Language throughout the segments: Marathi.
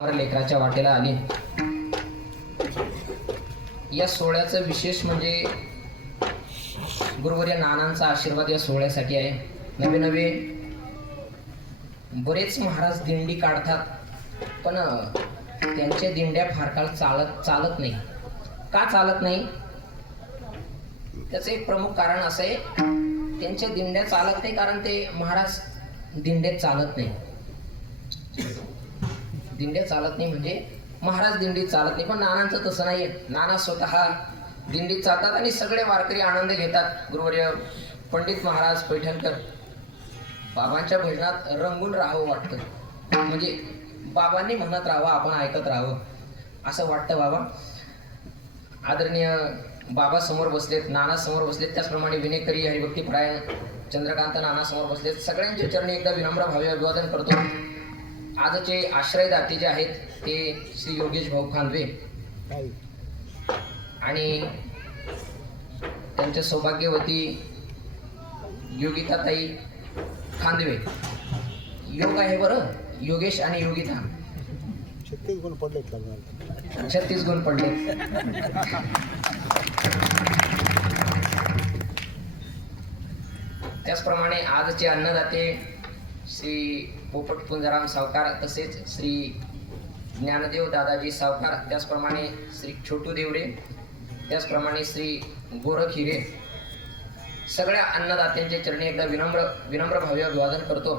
लेकराच्या वाटेला आली. या सोहळ्याचं विशेष म्हणजे गुरुवर्य नानांचा आशीर्वाद या सोहळ्यासाठी आहे. नवे नवे बरेच महाराज दिंडी काढतात, पण त्यांच्या दिंड्या फार काळ चालत नाही. का चालत नाही? त्याचं एक प्रमुख कारण असं आहे, त्यांच्या दिंड्या चालत नाही कारण ते महाराज दिंड्यात चालत नाही. दिंड्या चालत नाही म्हणजे महाराज दिंडीत चालत नाही. पण नानांचं तसं नाही आहे. नाना स्वतः दिंडीत चालतात आणि सगळे वारकरी आनंद घेतात. गुरुवर्य पंडित महाराज पैठणकर बाबांच्या भजनात रंगून राहावं वाटतं, म्हणजे बाबांनी म्हणत राहावं, आपण ऐकत राहावं असं वाटतं. बाबा आदरणीय बाबा समोर बसलेत, नाना समोर बसलेत, त्याचप्रमाणे विनेकरी हरिभक्तीपरायण चंद्रकांत नाना समोर बसलेत. सगळ्यांच्या चरणी एकदा विनम्र भावे अभिवादन करतो. आजचे आश्रयदाते जे आहेत ते श्री योगेश भाऊ खांदवे आणि त्यांच्या सौभाग्यवती योगिताताई खांदवे. योग आहे बरं, योगेश आणि योगिता. 36 गुण पडले. 36 गुण पडले. त्याचप्रमाणे आजचे अन्नदाते श्री पोपट पुंजाराम सावकार, तसेच श्री ज्ञानदेव दादाजी सावकार, त्याचप्रमाणे श्री छोटू देवरे, त्याचप्रमाणे श्री गोरख हिरे. सगळ्या अन्नदात्यांच्या चरणी एकदा विनम्र भावे अभिवादन करतो.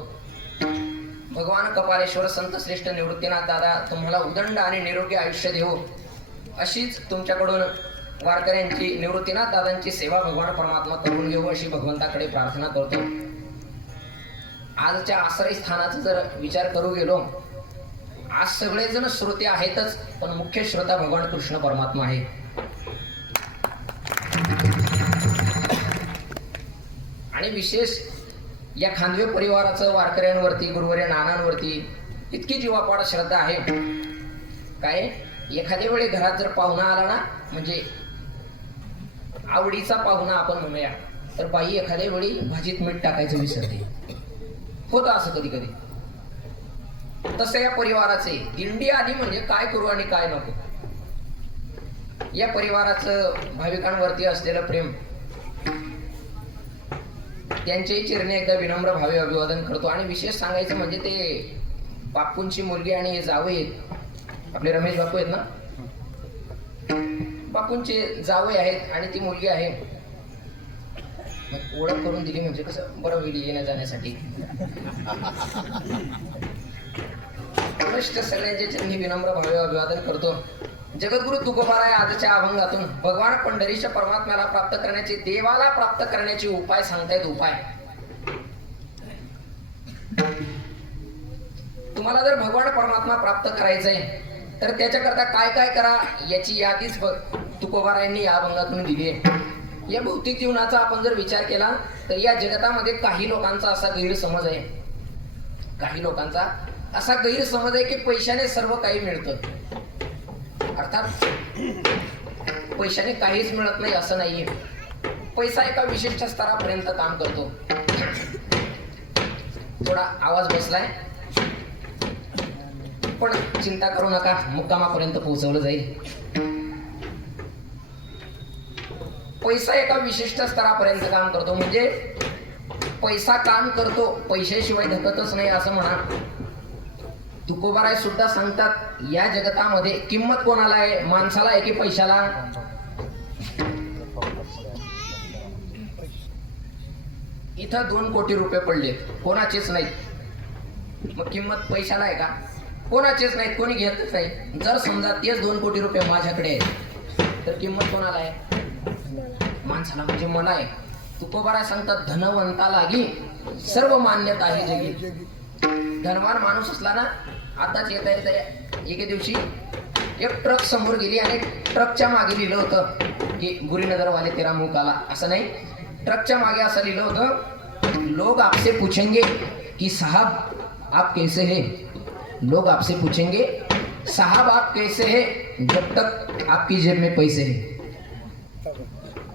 भगवान कपालेश्वर संत श्रेष्ठ निवृत्तीनाथ दादा तुम्हाला उदंड आणि निरोगी आयुष्य देवो, अशीच तुमच्याकडून वारकऱ्यांची निवृत्तीनाथ दादांची सेवा भगवान परमात्मा करून घेऊ अशी भगवंताकडे प्रार्थना करतो. आजच्या आश्रय स्थानाचा जर विचार करू गेलो, आज सगळेजण श्रोते आहेतच, पण मुख्य श्रोता भगवान कृष्ण परमात्मा आहे. आणि विशेष या खांदवे परिवाराचं वारकऱ्यांवरती, गुरुवर्य नानांवरती इतकी जीवापाड श्रद्धा आहे. काय एखाद्या वेळी घरात जर पाहुणा आला ना, म्हणजे आवडीचा पाहुणा आपण म्हणूया, तर बाई एखाद्या वेळी भाजीत मीठ टाकायचं विसरते. होतं असं कधी कधी. तसं या परिवाराचे दिंडी आली म्हणजे काय करू आणि काय नको, या परिवाराचं भाविकांवरती असलेलं प्रेम, त्यांच्याही चरणी एकदा विनम्र भावे अभिवादन करतो. आणि विशेष सांगायचं म्हणजे ते बापूंची मुलगी आणि हे जावई आहेत, आपले रमेश बापू आहेत ना, बापूंचे जावई आहेत आणि ती मुलगी आहे. मग ओळख करून दिली म्हणजे कसं बरं होईल येण्या जाण्यासाठी. सगळ्यांच्या चरणी विनम्र भावे अभिवादन करतो. जगद्गुरु तुकोबाराय आजच्या अभंगातून भगवान पंढरीच्या परमात्म्याला प्राप्त करण्याचे, देवाला प्राप्त करण्याचे उपाय सांगतायत. उपाय तुम्हाला जर भगवान परमात्मा प्राप्त करायचंय तर त्याच्याकरता काय काय करा याची यादीच तुकोबारायांनी या अभंगातून दिली आहे. या भौतिक जीवनाचा आपण जर विचार केला तर या जगतामध्ये काही लोकांचा असा गैरसमज आहे, काही लोकांचा असा गैरसमज आहे की पैशाने सर्व काही मिळतं. अर्थात पैशाने काहीच मिळत नाही असं नाहीये. पैसा एका विशिष्ट स्तरापर्यंत काम करतो. थोडा आवाज बसलाय, पण चिंता करू नका, मुक्कामापर्यंत पोहोचवलं जाईल. पैसा एका विशिष्ट स्तरापर्यंत काम करतो, म्हणजे पैसा काम करतो, पैशाशिवाय धकतच नाही असं म्हणा. तुकोबाराय सुद्धा सांगतात, या जगतामध्ये किंमत कोणाला आहे, माणसाला आहे की पैशाला? इथं 2 कोटी रुपये पडलेत, कोणाचेच नाहीत. मग किंमत पैशाला आहे का? कोणाचेच नाहीत, कोणी घेतच नाही. जर समजा तेच 2 कोटी रुपये माझ्याकडे आहेत तर किंमत कोणाला आहे? माणसाला, म्हणजे मला आहे. तुकोबाराय सांगतात, धनवंता लागी सर्व मान्यता आहे जगी. धनवान माणूस असला ना, आताच येता येता एके दिवशी एक ट्रक समोर गेली आणि ट्रकच्या मागे लिहिलं होतं की बुरी नजर वाले तेरा मुंह काला. असं नाही, ट्रकच्या मागे असं लिहिलं होतं, लोग आपसे पूछेंगे कि साहब आप कैसे है. लोग आपसे पूछेंगे साहब आप कैसे है जब तक आपकी जेब में पैसे है.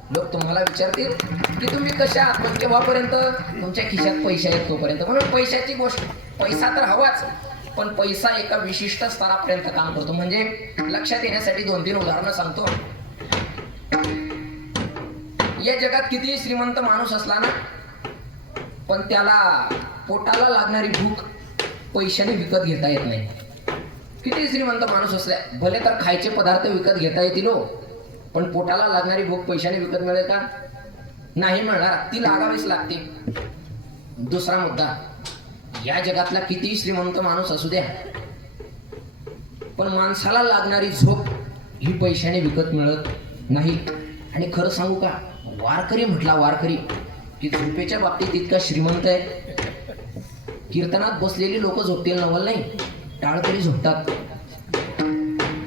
लोक तुम्हाला विचारतील की तुम्ही कशा आहात, पण केव्हापर्यंत तुमच्या खिशात पैसे आहेत तोपर्यंत. म्हणून पैशाची गोष्ट, पैसा तर हवाच, पण पैसा एका विशिष्ट स्तरापर्यंत काम करतो. म्हणजे लक्षात येण्यासाठी 2-3 उदाहरणं सांगतो. या जगात कितीही श्रीमंत माणूस असला ना, पण त्याला पोटाला लागणारी भूक पैशाने विकत घेता येत नाही. किती श्रीमंत माणूस असला, भले तर खायचे पदार्थ विकत घेता येतील हो, पण पोटाला लागणारी भूक पैशाने विकत मिळेल का? नाही मिळणार, ती लागावीच लागते. दुसरा मुद्दा, या जगातला कितीही श्रीमंत माणूस असू द्या, पण माणसाला लागणारी झोप ही पैशाने विकत मिळत नाही. आणि खरं सांगू का, वारकरी म्हटला वारकरी की झोपेच्या बाबतीत इतका श्रीमंत आहे. कीर्तनात बसलेली लोक झोपतील नवल नाही, टाळकरी झोपतात.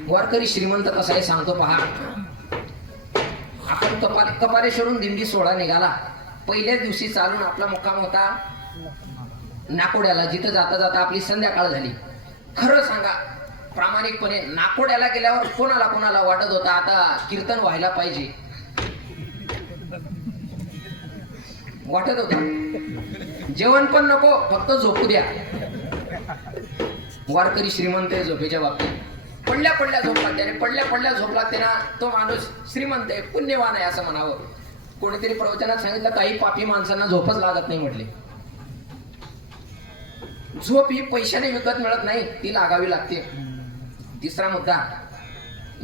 वारकरी श्रीमंत कसा आहे सांगतो पहा. आपण कपालेश्वरून दिंडी सोहळा निघाला. पहिल्याच दिवशी चालून आपला मुक्काम होता नाकोड्याला, जिथं जाता जाता आपली संध्याकाळ झाली. खरं सांगा प्रामाणिकपणे, नाकोड्याला गेल्यावर कोणाला वाटत होता आता कीर्तन व्हायला पाहिजे? वाटत होतं जेवण पण नको, फक्त झोपू द्या. वारकरी श्रीमंत आहे झोपेच्या बाबतीत. पडल्या झोप लागते, आणि पडल्या झोप लागते ना, तो माणूस श्रीमंत आहे, पुण्यवान आहे असं म्हणावं. कोणीतरी प्रवचनात सांगितलं काही पापी माणसांना झोपच लागत नाही म्हटले. झोप ही पैशाने विकत मिळत नाही, ती लागावी लागते. तिसरा मुद्दा,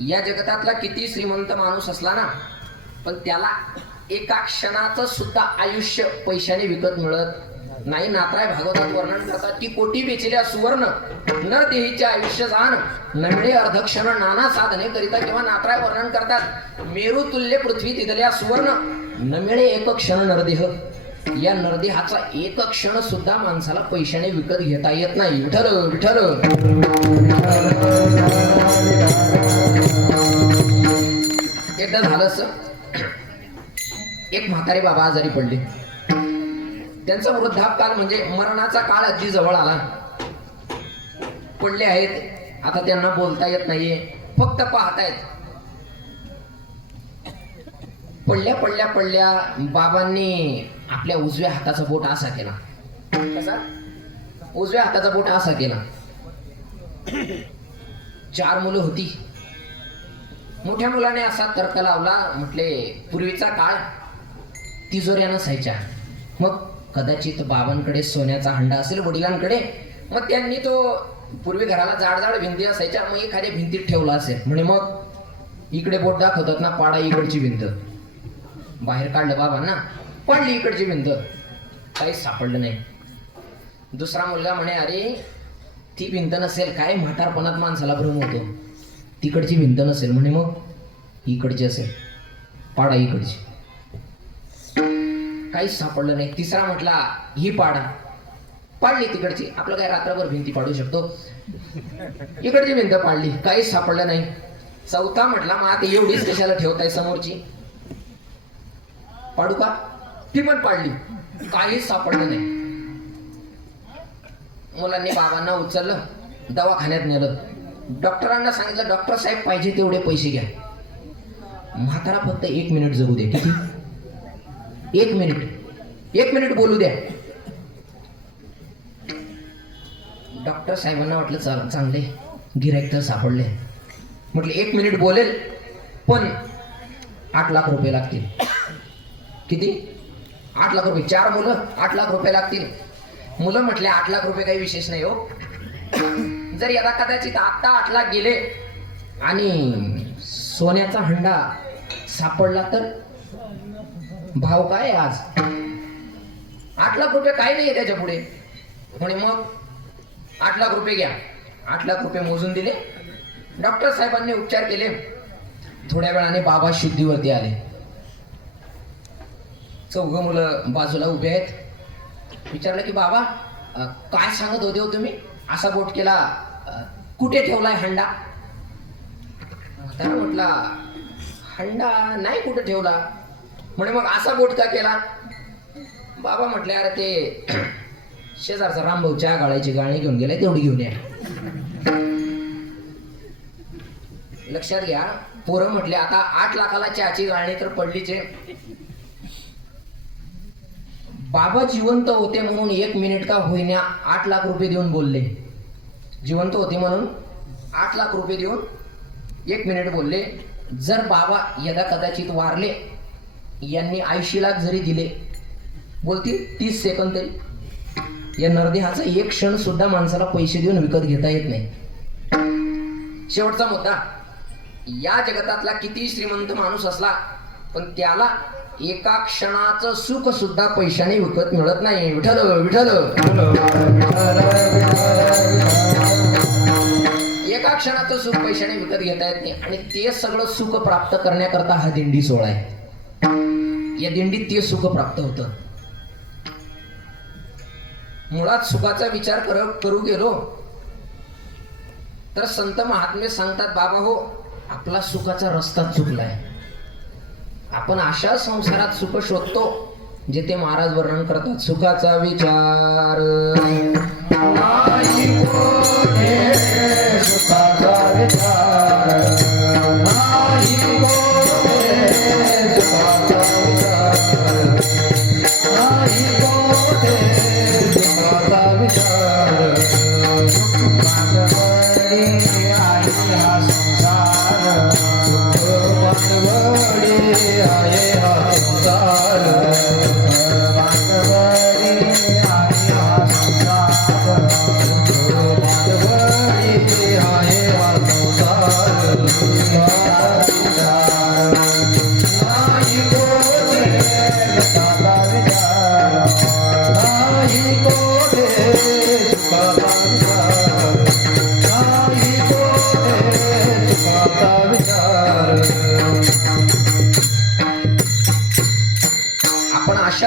या जगतातला किती श्रीमंत माणूस असला ना, पण त्याला एका क्षणाचं सुद्धा आयुष्य पैशाने विकत मिळत नाही. नाथराय भागवतात वर्णन करतात की कोटी वेचिल्या सुवर्ण नर देहीचे आयुष्य जाण नमिळे अर्धक्षण नाना साधने करिता. किंवा नाथराय वर्णन करतात मेरू तुल्य पृथ्वी तिथल्या सुवर्ण नमिळे एक क्षण नरदेह. या नरदेहाचा एक क्षण सुद्धा माणसाला पैशाने विकत घेता येत नाही. विठ्ठल विठ्ठल. एकदा झालं असं, एक म्हातारे बाबा आजारी पडले. त्यांचा वृद्धापकाळ म्हणजे मरणाचा काळ अगदी जवळ आला. पडले आहेत, आता त्यांना बोलता येत नाहीये, फक्त पाहतायत. पडल्या बाबांनी आपल्या उजव्या हाताचा बोट असा केला. कसा? उजव्या हाताचा बोट असा केला. 4 मुलं होती. मोठ्या मुलाने असा तर्क लावला, म्हटले पूर्वीचा काळ तिजोऱ्या नसायच्या, मग कदाचित बाबांकडे सोन्याचा हंडा असेल, वडिलांकडे, मग त्यांनी तो पूर्वी घराला जाड भिंती असायच्या, मग एखाद्या भिंतीत ठेवला असेल. म्हणे मग इकडे बोट दाखवतात ना, पाडा इकडची भिंत. बाहेर काढलं बाबांना, पडली इकडची भिंत, काहीच सापडलं नाही. दुसरा मुलगा म्हणे अरे ती भिंत नसेल, काय म्हातारपणात माणसाला भ्रम होतो, तिकडची भिंत नसेल. म्हणे मग इकडची असेल, पाडा इकडची, काहीच सापडलं नाही. तिसरा म्हटला ही पाडली तिकडची, आपलं काय रात्रभर भिंती पाडू शकतो, इकडची भिंत पाडली, काहीच सापडलं नाही. चौथा म्हटला मग आता एवढीच कशाला ठेवताय समोरची, पाडू का? ती पण पाडली, काहीच सापडलं नाही. मुलांनी बाबांना उचललं, दवाखान्यात नेलं. डॉक्टरांना सांगितलं डॉक्टर साहेब पाहिजे तेवढे पैसे घ्या, म्हातारा फक्त 1 मिनिट जगू दे. किती? 1 मिनिट बोलू द्या. डॉक्टर साहेबांना वाटलं चांगले गिऱ्हाईक तर सापडले. म्हटले 1 मिनिट बोलेल, पण 8 लाख रुपये लागतील. किती? 8 लाख रुपये. 4 मुलं, 8 लाख रुपये लागतील. मुलं म्हटले 8 लाख रुपये काही विशेष नाही हो. जर याला कदाचित आता 8 लाख गेले आणि सोन्याचा हंडा सापडला तर भाव काय आज? 8 लाख रुपये काही नाही त्याच्या पुढे. म्हणे मग 8 लाख रुपये घ्या. 8 लाख रुपये मोजून दिले. डॉक्टर साहेबांनी उपचार केले. थोड्या वेळाने बाबा शुद्धीवरती आले. 4 मुलं बाजूला उभे आहेत. विचारलं की बाबा काय सांगत होते हो तुम्ही? असा बोट केला, कुठे ठेवलाय हंडा? त्याला म्हटला हंडा नाही कुठे ठेवला. म्हणे मग असा बोट का केला? बाबा म्हटले अरे ते शेजारचा रामभाऊ चहा गाळायची गाळणी घेऊन गेलाय, तेवढी घेऊन या. लक्षात घ्या, पोरं म्हटले आता 8 लाखाला चहाची गाळणी तर पडलीच आहे. बाबा जिवंत होते म्हणून 1 मिनिट का होईना 8 लाख रुपये देऊन बोलले. जिवंत होते म्हणून 8 लाख रुपये देऊन 1 मिनिट बोलले. जर बाबा यदा कदाचित वारले, यांनी 80 लाख जरी दिले, बोलतील 30 सेकंद तरी. या नरदेहाचा एक क्षण सुद्धा माणसाला पैसे देऊन विकत घेता येत नाही. शेवटचा मुद्दा, या जगतातला किती श्रीमंत माणूस असला पण त्याला एका क्षणाचं सुख सुद्धा पैशाने विकत मिळत नाही. विठ्ठल विठ्ठल. एका क्षणाचं सुख पैशाने विकत घेता येत नाही. आणि ते सगळं सुख प्राप्त करण्याकरता हा दिंडी सोहळा आहे. या दिंडीत ते सुख प्राप्त होतं. मुळात सुखाचा विचार करू गेलो तर संत महात्मे सांगतात, बाबा हो, आपला सुखाचा रस्ता चुकलाय. आपण अशा संसारात सुख शोधतो जिथे महाराज वर्णन करतात, सुखाचा विचार नाही कोठे, सुखाचा विचार नाही कोठे, सुखाचा विचार नाही कोठे, सुखाचा विचार.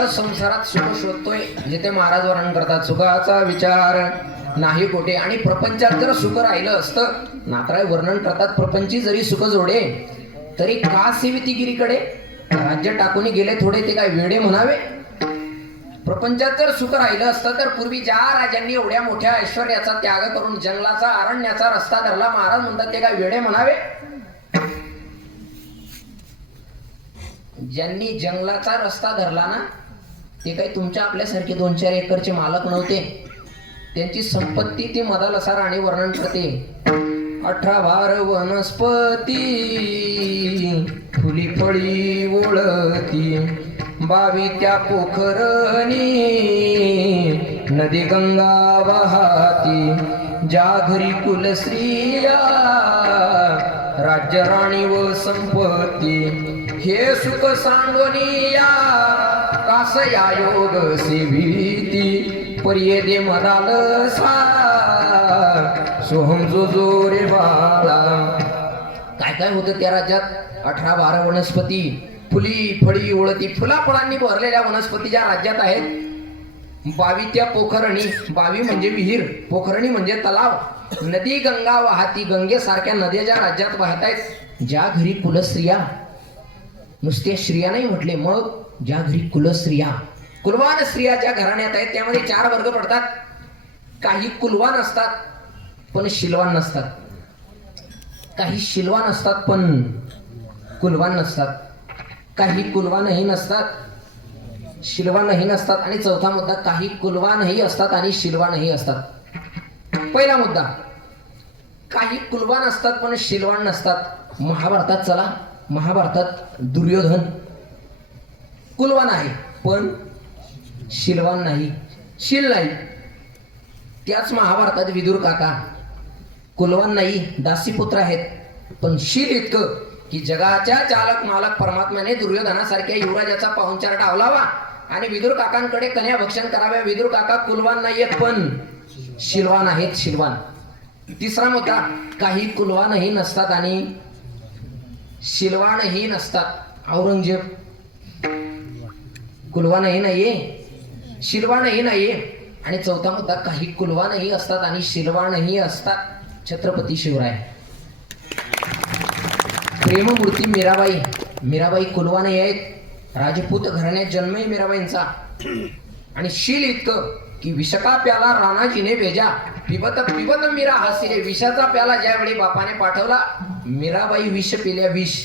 संसारात सुख शोधतोय जिथे महाराज वर्णन करतात, सुखाचा विचार नाही कोठे. आणि प्रपंचात जर सुख राहिलं असतं, नाथराय वर्णन करतात, प्रपंची जरी सुख जोडे तरी का सेवितीगिरीकडे, राज्य टाकून गेले थोडे ते काय वेडे म्हणावे. प्रपंचात जर सुख राहिलं असतं तर पूर्वी ज्या राजांनी एवढ्या मोठ्या ऐश्वर्याचा त्याग करून जंगलाचा अरण्याचा रस्ता धरला, महाराज म्हणतात ते काय वेडे म्हणावे. ज्यांनी जंगलाचा रस्ता धरला ना, ते काही तुमच्या आपल्यासारखे 2-4 एकरचे मालक नव्हते. त्यांची संपत्ती ती मदालसा राणी वर्णन करते. 18 भार वनस्पती फुली फळी ओळती, 22 त्या पोखरणी नदी गंगा वाहती, ज्या घरी कुलस्त्रिया राज्य राणी व संपत्ती, हे सुख सांडोनिया कासया योग सेविती, पर्ये दे मदालसा सोहम जो जो रे बाळा. काय काय होतं त्या राज्यात? 18 12 वनस्पती, फुली फळी ओळती, फुलाफळांनी भरलेल्या वनस्पती ज्या राज्यात आहेत. 22 त्या पोखरणी, 22 म्हणजे विहीर, पोखरणी म्हणजे तलाव, नदी गंगा वाहती, गंगेसारख्या नद्या ज्या राज्यात वाहत आहेत. ज्या घरी कुलस्त्रिया, नुसत्या स्त्रिया नाही म्हटले, मग ज्या घरी कुलस्त्रिया, कुलवान स्त्रिया ज्या घराण्यात आहेत, त्यामध्ये 4 वर्ग पडतात. काही कुलवान असतात पण शिलवान नसतात, काही शिलवान असतात पण कुलवान नसतात, काही कुलवानही नसतात शिलवानही नसतात. आणि चौथा मुद्दा, काही कुलवानही असतात आणि शिलवानही असतात. पहिला मुद्दा, काही कुलवान असतात पण शिलवान नसतात. महाभारतात चला, महाभारतात दुर्योधन कुलवान आहे पण शिलवान नाही, शील नाही. त्याच महाभारतात विदुर काका कुलवान नाही, दासीपुत्र आहेत पण शील इतकं की जगाच्या चालक मालक परमात्म्याने दुर्योधनासारख्या युवराजाचा पाहुणचार डावलावा आणि विदुर काकांकडे कन्या भक्षण कराव्या. विदुर काका कुलवान नाहीयेत पण शिलवान आहेत, शिलवान. तिसरा मुद्दा, काही कुलवानही नसतात आणि शिलवानही नसतात. औरंगजेब कुलवानही नाहीये, शिलवानही नाहीये. आणि चौथा मुद्दा, काही कुलवानही असतात आणि शिलवानही असतात. छत्रपती शिवराय, प्रेममूर्ती मीराबाई. मीराबाई कुलवानही आहेत, राजपूत घराण्यात जन्मही मीराबाईंचा. आणि शील इतकं की विषका प्याला राणाजीने भेजा, पिबत पिबत मीरा हसीरे. विषाचा प्याला ज्यावेळी बापाने पाठवला, मीराबाई विष पिल्या, विष.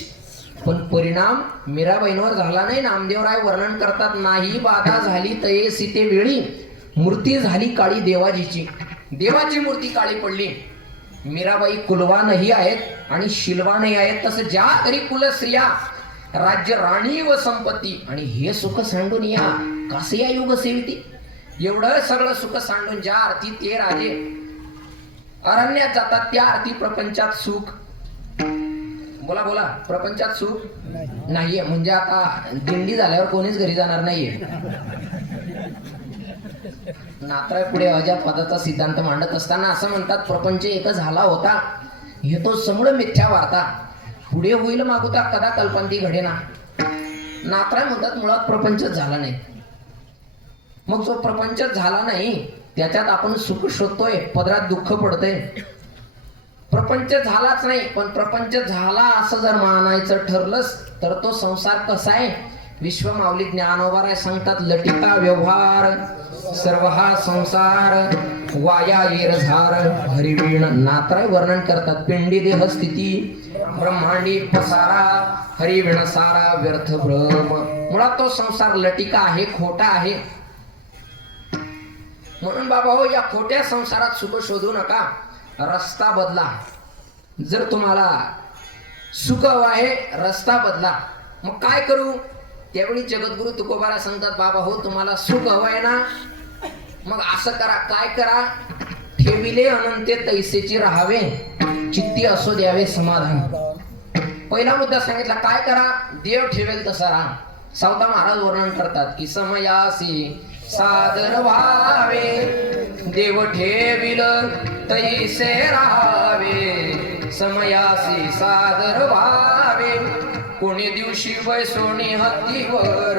पण परिणाम मीराबाईंवर झाला नाही. नामदेवराय वर्णन करतात, नाही बाधा झाली तये सीते वेळी, मूर्ती झाली काळी देवाजीची. देवाची मूर्ती काळी पडली. मीराबाई कुलवानही आहेत आणि शिलवानही आहेत. तसं ज्या तरी कुलस्त्रिया राज्य राणी व संपत्ती आणि हे सुख सांडून या कसे या युग सेविती. एवढं सगळं सुख सांडून ज्या अर्थी ते राजे अरण्यात जातात त्या अर्थी प्रपंचात सुख. बोला बोला, प्रपंचात सुख नाहीये. म्हणजे आता दिंडी झाल्यावर कोणीच घरी जाणार नाहीये. नात्राय पुढे अजातवादाचा सिद्धांत मांडत असताना असं म्हणतात, प्रपंच एक झाला होता हे तो सगळं मिथ्या वार्ता. पुढे होईल मागुता कदा कल्पंती घडेना. नात्राय म्हणतात मुळात प्रपंच झाला नाही. मग जो प्रपंच झाला नाही त्याच्यात आपण सुख शोधतोय, पदरात दुःख पडतंय. प्रपंच झालाच नाही पण प्रपंच झाला असं जर मानायचं ठरलंच तर तो संसार कसा आहे. विश्वमाऊली ज्ञानोबा सांगतात, लटिका व्यवहार सर्व हा संसार वाया येरझार हरिवीण. नात्राय वर्णन करतात, पिंडी देह स्थिती ब्रह्मांडी पसारा हरिवीण सारा व्यर्थ भ्रम. मुळात तो संसार लटिका आहे, खोटा आहे. म्हणून बाबा हो, या खोट्या संसारात सुख शोधू नका, रस्ता बदला. जर तुम्हाला सुख हवं आहे रस्ता बदला. मग काय करू. त्यावेळी जगद्गुरु तुकोबाला सांगतात, बाबा हो तुम्हाला सुख हवं आहे ना, मग असं करा. काय करा. ठेविले अनंते तैसेची राहावे चित्ती असो द्यावे समाधान. पहिला मुद्दा सांगितला, काय करा. देव ठेवेल तसा राहा. सावता महाराज वर्णन करतात की समयासी सादर व्हावे देव ठेविल तैसे राहावे. समयासी सादर व्हावे. कोणी दिवशी बैसोनी हत्तीवर,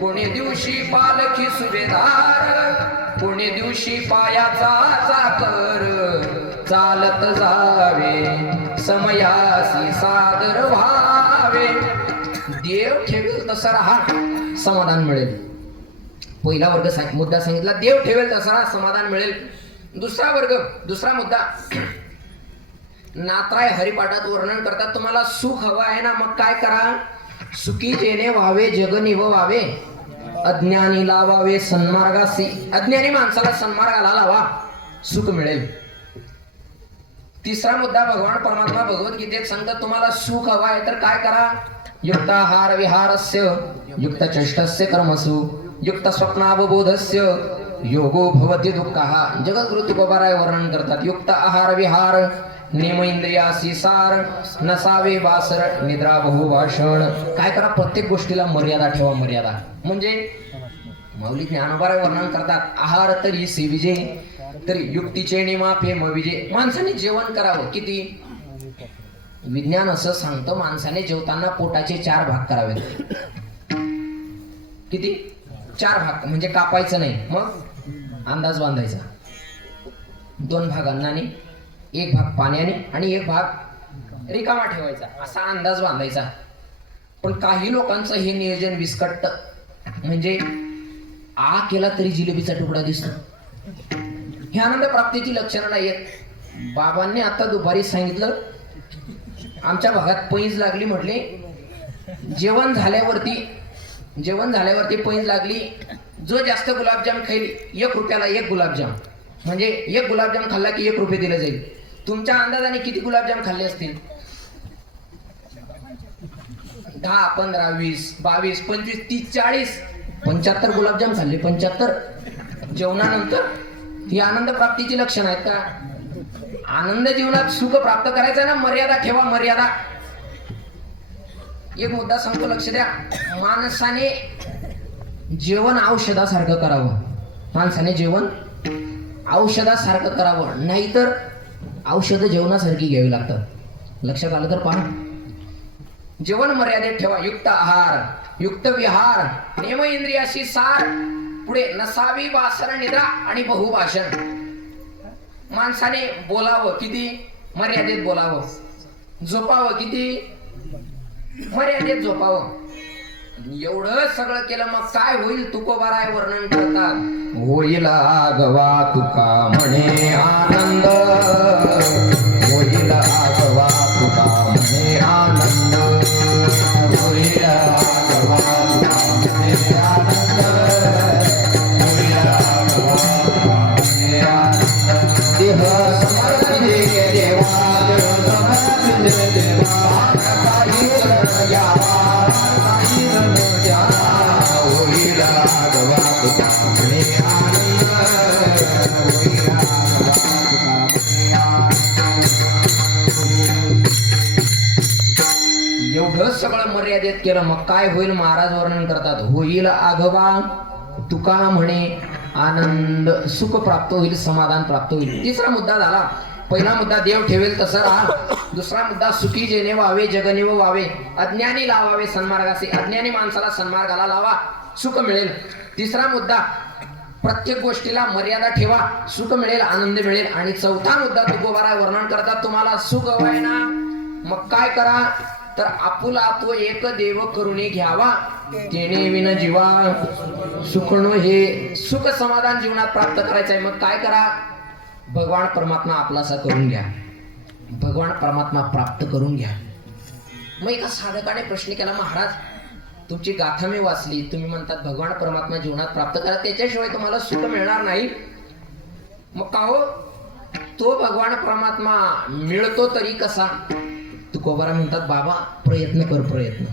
कोणी दिवशी पालखी सुभेदार, कोणी दिवशी पायाचा चाकर चालत जावे. समयासी सादर व्हावे. देव ठेवेल तसा राहा समाधान मिळेल. पहिला वर्ग मुद्दा सांगितला, देव ठेवेल तसा समाधान मिळेल. दुसरा वर्ग, दुसरा मुद्दा नात्राय हरिपाठात वर्णन करतात, तुम्हाला सुख हवं आहे ना, मग काय करा. सुखी जेणे व्हावे जग निभवावे अज्ञानी लावावे सन्मार्गासी. अज्ञानी माणसाला सन्मार्गाला लावा, सुख मिळेल. तिसरा मुद्दा भगवान परमात्मा भगवद्गीतेत सांगतात, तुम्हाला सुख हवं आहे तर काय करा. युक्ताहार विहारस्य युक्त चेष्टस्य कर्मसु युक्त स्वप्नावबोधस्य योगो भवति दुःखः. जगद्गुरु तुकोबाराय वर्णन करतात, युक्त आहार विहार नेम इंद्रियासी सार नसावे वासर निद्रा बहुभाषण. काय करा, प्रत्येक गोष्टीला मर्यादा ठेवा. मर्यादा म्हणजे माऊली ज्ञानोबाराय वर्णन करतात, आहार तरी सेविजे तरी युक्तीचे निमापे मविजे. माणसाने जेवण करावं किती. विज्ञान असं सांगतं, माणसाने जेवताना पोटाचे 4 भाग करावेत. किती. 4 भाग. म्हणजे कापायचं नाही. मग अंदाज बांधायचा. 2 भाग अन्नाने, 1 भाग पाण्याने आणि 1 भाग रिकामा ठेवायचा, असा अंदाज बांधायचा. पण काही लोकांचं हे नियोजन विस्कटत. म्हणजे आ केला तरी जिलेबीचा तुकडा दिसतो. हे आनंद प्राप्तीची लक्षणं नाहीयेत. बाबांनी आता दुपारी सांगितलं, आमच्या भागात पैंज लागली. म्हटले जेवण झाल्यावरती पैंज लागली. जो जास्त गुलाबजाम खाईल 1 रुपयाला 1 गुलाबजाम. म्हणजे 1 गुलाबजाम खाल्ला की 1 रुपये दिले जाईल. तुमच्या अंदाजाने किती गुलाबजाम खाल्ले असतील. 10, 15, 20, 22, 25, 30, 40, 75 गुलाबजाम खाल्ले. 75 जेवणानंतर. ही आनंद प्राप्तीची लक्षणं आहेत का. आनंद जीवनात सुख प्राप्त करायचं ना, मर्यादा ठेवा. मर्यादा. एक मुद्दा सांगतो, लक्ष द्या. माणसाने जेवण औषधासारखं करावं. माणसाने जेवण औषधासारखं करावं, नाहीतर औषध जेवणासारखी घ्यावी लागतात. लक्षात आलं तर पहा. जेवण मर्यादेत ठेवा. युक्त आहार युक्त विहार नेम इंद्रियाशी सार. पुढे नसावी वासर निद्रा आणि बहुभाषण. माणसाने बोलावं किती. मर्यादेत बोलावं. झोपावं किती. मर्यादेत झोपावं. एवढं सगळं केलं मग काय होईल. तुकोबाराय वर्णन करतात, होईल आगवा तुका म्हणे आनंद. होईल आगवा तुका म्हणे आनंद. होईल आगवा तुका म्हणे आनंद. होईल आगवा तुका म्हणे आनंद. हे सगळं मर्यादेत केलं मग काय होईल महाराज वर्णन करतात. होईल आघवा तुका म्हणे आनंद सुख प्राप्त होईल, समाधान प्राप्त होईल. तिसरा मुद्दा झाला. पहिला मुद्दा देव ठेवेल तसं राहा. दुसरा मुद्दा सुखी जेणे व्हावे जगनिव व्हावे, अज्ञानी लावावे सन्मार्गाचे, अज्ञानी माणसाला सन्मार्गाला लावा सुख मिळेल. तिसरा मुद्दा प्रत्येक गोष्टीला मर्यादा ठेवा सुख मिळेल आनंद मिळेल. आणि चौथा मुद्दा तुकोबारा वर्णन करतात. तुम्हाला सुख हवंय ना मग काय करा तर आपुला तो एक देव करुणे घ्यावा तेने विन जीवा सुखणो. हे सुख समाधान जीवनात प्राप्त करायचं आहे. मग काय करा भगवान परमात्मा आपलासा करून घ्या, भगवान परमात्मा प्राप्त करून घ्या. मग एका साधकाने प्रश्न केला, महाराज तुमची गाथा मी वाचली, तुम्ही म्हणतात भगवान परमात्मा जीवनात प्राप्त करा त्याच्याशिवाय तुम्हाला सुख मिळणार नाही. मग का हो तो भगवान परमात्मा मिळतो तरी कसा. तुकोबारा म्हणतात बाबा प्रयत्न कर प्रयत्न.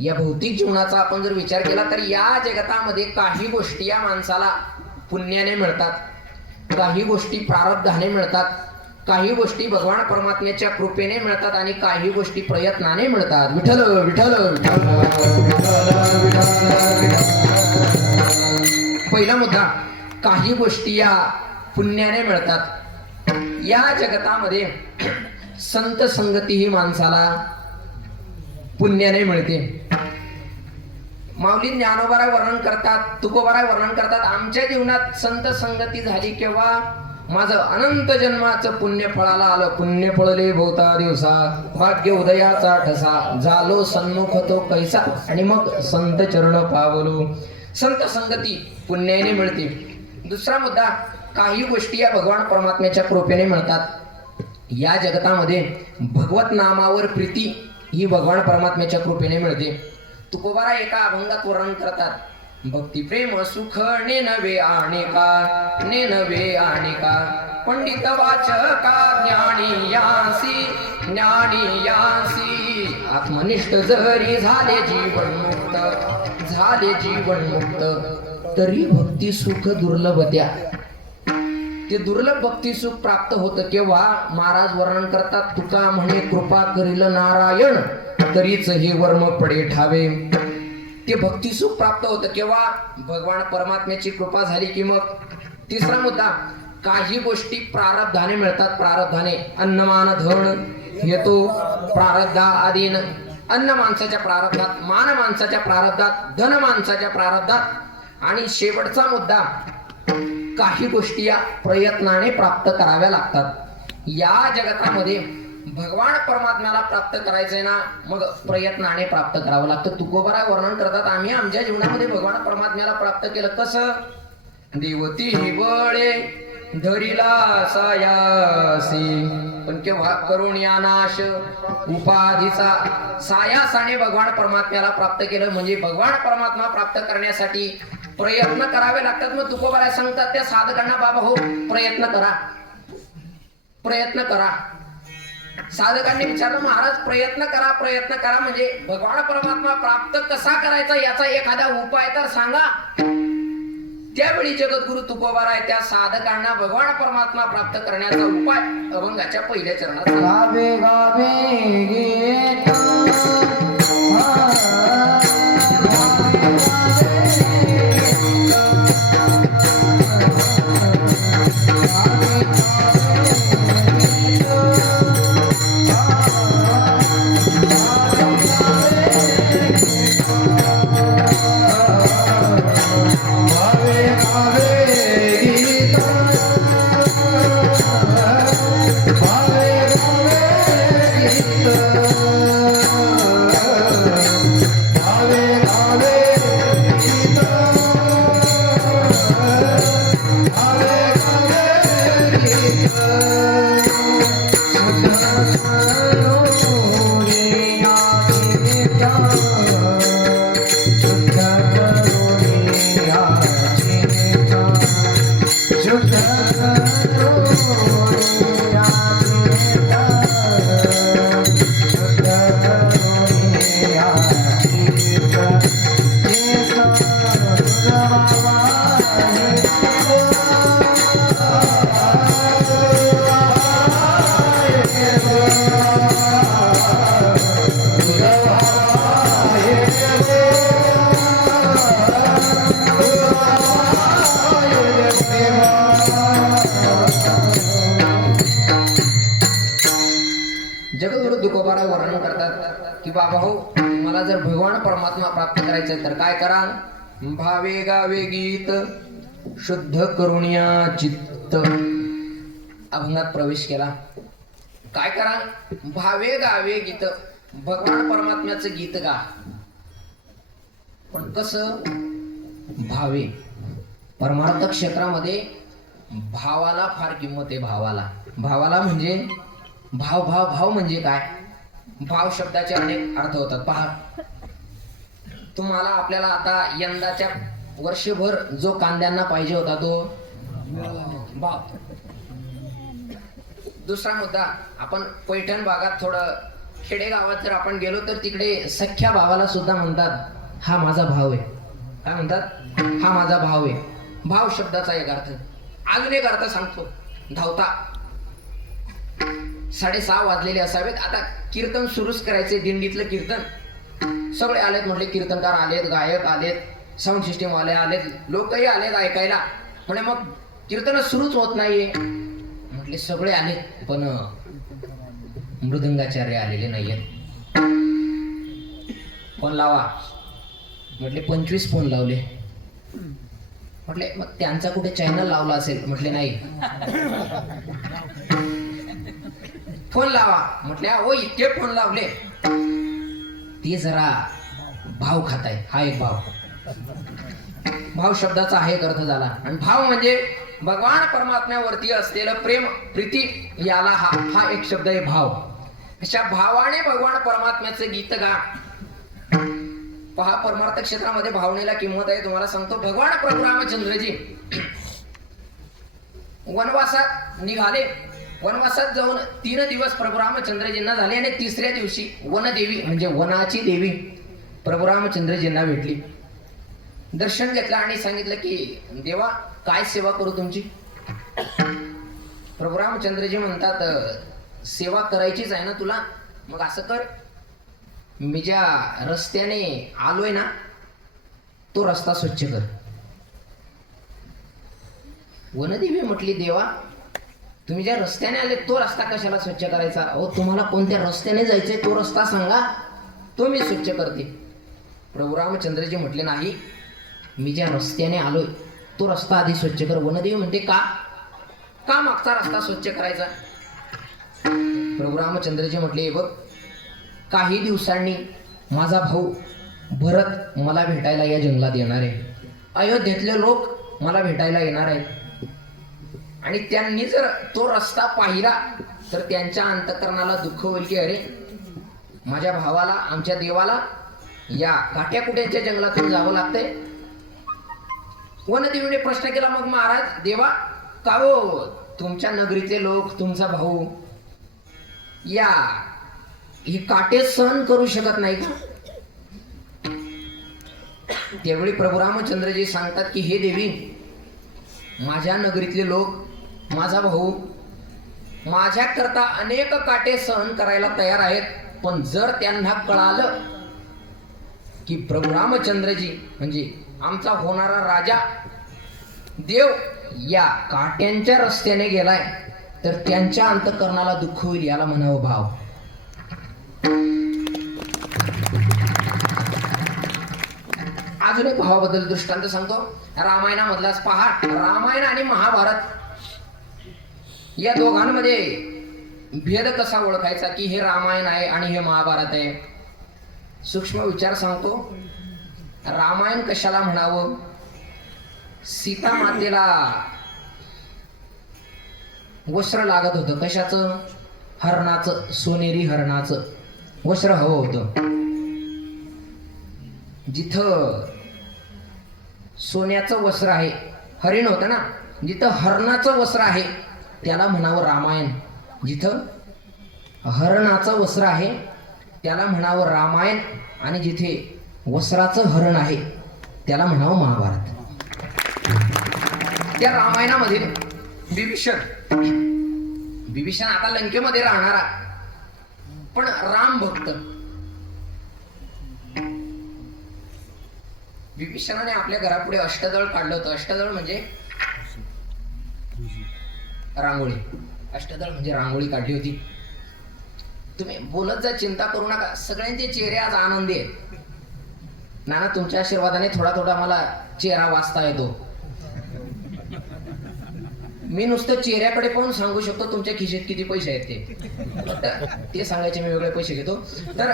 या भौतिक जीवनाचा आपण जर विचार केला तर या जगतामध्ये काही गोष्टी या माणसाला पुण्याने मिळतात, काही गोष्टी प्रारब्धाने मिळतात, काही गोष्टी भगवान परमात्म्याच्या कृपेने मिळतात आणि काही गोष्टी प्रयत्नाने मिळतात. विठ्ठल विठ्ठल पहिला मुद्दा काही गोष्टी या पुण्याने मिळतात. या जगतामध्ये संत संगती ही माणसाला पुण्याने मिळते. माऊली ज्ञानोबारा वर्णन करतात, तुकोबारा वर्णन करतात, आमच्या जीवनात संत संगती झाली केव्हा माझं अनंत जन्माचं पुण्य फळाला आलं. पुण्य फळले भोवता दिवसा भाग्य उदयाचा ठसा झालो सन्मुख तो कैसा. आणि मग संत चरण पावलो. संत संगती पुण्याने मिळते. दुसरा मुद्दा काही गोष्टी या भगवान परमात्म्याच्या कृपेने मिळतात. या जगतामध्ये भगवत नामावर प्रीती ही भगवान परमात्म्याच्या कृपेने मिळते. तुकोबारा एका अभंगात वर्णन करतात. भक्ती प्रेम सुख ने नवे आणिका, ने नवे आणिका पंडित वाचका ज्ञानी यासी, ज्ञानी यासी आत्मनिष्ठ जरी झाले जीवन मुक्त, झाले जीवन मुक्त तरी भक्ती सुख दुर्लभ त्या. ते दुर्लभ भक्ती सुख प्राप्त होतं केव्हा महाराज वर्णन करतात. तुका म्हणे कृपा करील नारायण तरीच हे वर्म पडे ठावे. ते भक्ती सुख प्राप्त होतं केव्हा भगवान परमात्म्याची कृपा झाली की मग. तिसरा मुद्दा काही गोष्टी प्रारब्धाने मिळतात. प्रारब्धाने अन्नमान धन येतो प्रारब्धा आदीन. अन्न माणसाच्या प्रारब्धात, मान माणसाच्या प्रारब्धात, धन माणसाच्या प्रारब्धात. आणि शेवटचा मुद्दा काही गोष्टी या प्रयत्नाने प्राप्त कराव्या लागतात. या जगतामध्ये भगवान परमात्म्याला प्राप्त करायचंय ना मग प्रयत्नाने प्राप्त करावं लागतं. तुकोबारा वर्णन करतात आम्ही आमच्या जीवनामध्ये भगवान परमात्म्याला प्राप्त केलं कसं. देवती बळे धरिला सायासी पण केव्हा करुण्या नाश उपाधीचा. सायासाने भगवान परमात्म्याला प्राप्त केलं म्हणजे भगवान परमात्मा प्राप्त करण्यासाठी प्रयत्न करावे लागतात. मग तुकोबारा सांगतात त्या साधकांना बाबा हो प्रयत्न करा, प्रयत्न करा. साधकांनी विचारलं महाराज प्रयत्न करा, प्रयत्न करा म्हणजे भगवान परमात्मा प्राप्त कसा करायचा याचा एखादा उपाय तर सांगा. त्यावेळी जगद्गुरु तुकोबारा आहे त्या साधकांना भगवान परमात्मा प्राप्त करण्याचा उपाय अभंगाच्या पहिल्या चरणात गावे गावे गीता तुकोबारा वर्णन करतात की बाबा हो, मला जर भगवान परमात्मा प्राप्त करायचंय तर काय करा? भावे गावे गीत शुद्ध करुणिया चित्त. अभंगात प्रवेश केला. काय करा? भावे गावे गीत, भगवान परमात्म्याचं गीत गा. पण कसं? भावे. परमार्थ क्षेत्रामध्ये भावाला फार किंमत आहे. भावाला म्हणजे भाव म्हणजे काय? भाव शब्दाचे अनेक अर्थ होतात. पहा, तुम्हाला आपल्याला आता यंदाच्या वर्षभर जो कांद्यांना पाहिजे होता तो भाव. दुसरा मुद्दा, आपण पैठण भागात थोडं खेडेगावात जर आपण गेलो तर तिकडे सख्या भावाला सुद्धा म्हणतात हा माझा भाव आहे. काय म्हणतात? हा माझा भाव आहे. भाव शब्दाचा एक अर्थ. अजून एक अर्थ सांगतो. धावता. 6:30 वाजलेले असावेत. आता कीर्तन सुरूच करायचे. दिंडीतलं कीर्तन. सगळे आलेत म्हटले, कीर्तनकार आलेत, गायक आलेत, साऊंड सिस्टीम वाले आलेत, लोकही आलेत ऐकायला. म्हणजे मग कीर्तन सुरूच होत नाहीये. म्हटले सगळे आलेत पण मृदंगाचार्य आलेले नाहीयेत. फोन लावा म्हटले. 25 फोन लावले. म्हटले मग त्यांचा कुठे चॅनल लावला असेल? म्हटले नाही. फोन लावा म्हटले. हो, इतके फोन लावले. ते जरा भाव खाताय. हा एक भाव. भाव शब्दाचा हा एक अर्थ झाला. आणि भाव म्हणजे भगवान परमात्म्यावरती असलेलं प्रेम, प्रीती, याला हा एक शब्द आहे भाव. अशा भावाने भगवान परमात्म्याचं गीत गा. पहा, परमार्थ क्षेत्रामध्ये भावनेला किंमत आहे. तुम्हाला सांगतो, भगवान प्रभू रामचंद्रजी वनवासात निघाले. वनवासात जाऊन 3 दिवस प्रभू रामचंद्रजींना झाले आणि 3ऱ्या दिवशी वनदेवी म्हणजे वनाची देवी प्रभू रामचंद्रजींना भेटली. दर्शन घेतलं आणि सांगितलं की देवा, काय सेवा करू तुमची? प्रभू रामचंद्रजी म्हणतात, सेवा करायचीच आहे ना तुला? मग असं कर, मी ज्या रस्त्याने आलोय ना तो रस्ता स्वच्छ कर. वनदेवी म्हटली, देवा तुम्ही ज्या रस्त्याने आले तो रस्ता कशाला स्वच्छ करायचा? अहो, तुम्हाला कोणत्या रस्त्याने जायचंय तो रस्ता सांगा, तो मी स्वच्छ करते. प्रभू रामचंद्रजी म्हटले, नाही, मी ज्या रस्त्याने आलोय तो रस्ता आधी स्वच्छ कर. वनदेवी म्हणते, का मागचा रस्ता स्वच्छ करायचा? प्रभू रामचंद्रजी म्हटले, बघ, काही दिवसांनी माझा भाऊ भरत मला भेटायला या जंगलात येणार आहे. अयोध्येतले लोक मला भेटायला येणार आहेत आणि त्यांनी जर तो रस्ता पाहिला तर त्यांच्या अंतःकरणाला दुःख होईल की अरे, माझ्या भावाला, आमच्या देवाला या काट्याकुट्यांच्या जंगलातून जावं लागतंय. वनदेवीने प्रश्न केला, मग महाराज देवा, का हो तुमच्या नगरीचे लोक, तुमचा भाऊ या ही काटे सहन करू शकत नाही का? त्यावेळी प्रभू रामचंद्रजी सांगतात की हे देवी, माझ्या नगरीतले लोक, माझा भाऊ माझ्या करता अनेक काटे सहन करायला तयार आहेत. पण जर त्यांना कळालं की प्रभू रामचंद्रजी म्हणजे आमचा होणारा राजा देव या काट्यांच्या रस्त्याने गेलाय तर त्यांच्या अंतःकरणाला दुःख होईल. याला म्हणावं भाव. अजून एक भावाबद्दल दृष्टांत सांगतो. रामायणामधलाच पहा. रामायण आणि महाभारत या दोघांमध्ये भेद कसा ओळखायचा की हे रामायण आहे आणि हे महाभारत आहे? सूक्ष्म विचार सांगतो. रामायण कशाला म्हणावं? सीता मातेला वस्त्र लागत होतं. कशाचं? हरणाचं, सोनेरी हरणाचं वस्त्र हवं होतं. जिथं सोन्याचं वस्त्र आहे, हरिण होतं ना, जिथं हरणाचं वस्त्र आहे त्याला म्हणावं रामायण. जिथं हरणाचं वस्त्र आहे त्याला म्हणावं रामायण. आणि जिथे वस्त्राचं हरण आहे त्याला म्हणावं महाभारत. त्या रामायणामध्ये विभीषण आता लंकेमध्ये राहणारा पण राम भक्त. विभीषणाने आपल्या घरापुढे अष्टदळ काढलं होतं. अष्टदळ म्हणजे रांगोळी. अष्टदळ म्हणजे रांगोळी काढली होती. तुम्ही बोलत जा, चिंता करू नका. सगळ्यांचे चेहरे आज आनंदी आहेत. नाना तुमच्या आशीर्वादाने थोडा थोडा मला चेहरा वाचता येतो. मी नुसतं चेहऱ्याकडे पाहून सांगू शकतो तुमच्या खिशेत किती पैसे आहेत ते सांगायचे मी वेगळे पैसे घेतो. तर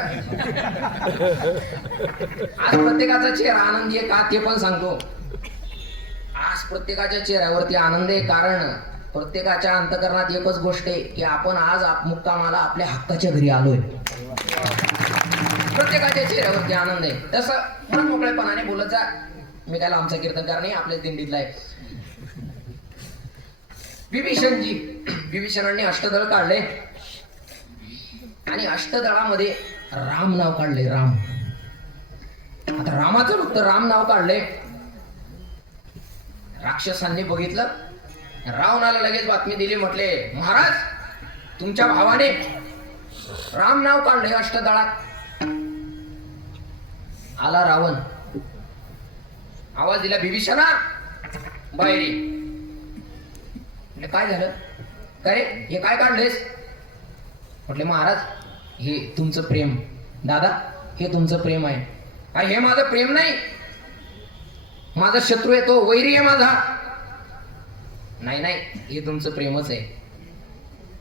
आज प्रत्येकाचा चेहरा आनंदी आहे का ते पण सांगतो. आज प्रत्येकाच्या चेहऱ्यावरती आनंद आहे, कारण प्रत्येकाच्या अंतकरणात एकच गोष्ट आहे की आपण आज मुक्कामाला आपल्या हक्काच्या घरी आलोय. प्रत्येकाच्या चेहऱ्यावरती आनंद आहे. तसं मन मोकळेपणाने बोलत जा. मी काय आमचा कीर्तनकार नाही, आपल्याच दिंडीतला आहे. विभीषणांनी अष्टदळ काढले आणि अष्टदळामध्ये राम नाव काढले. राम, आता रामाचं फक्त राम नाव काढले. राक्षसांनी बघितलं, रावणाला लगेच बातमी दिली, म्हटले महाराज तुमच्या भावाने राम नाव काढले अष्टदळात. आला रावण, आवाज दिला विभीषणा बाहेर ये. काय झालं, काय रे हे काय काढलेस? म्हटले महाराज हे तुमचं प्रेम. दादा हे तुमचं प्रेम आहे. अरे हे माझं प्रेम नाही, माझा शत्रू आहे, तो वैरी आहे माझा. नाही नाही हे तुमचं प्रेमच आहे.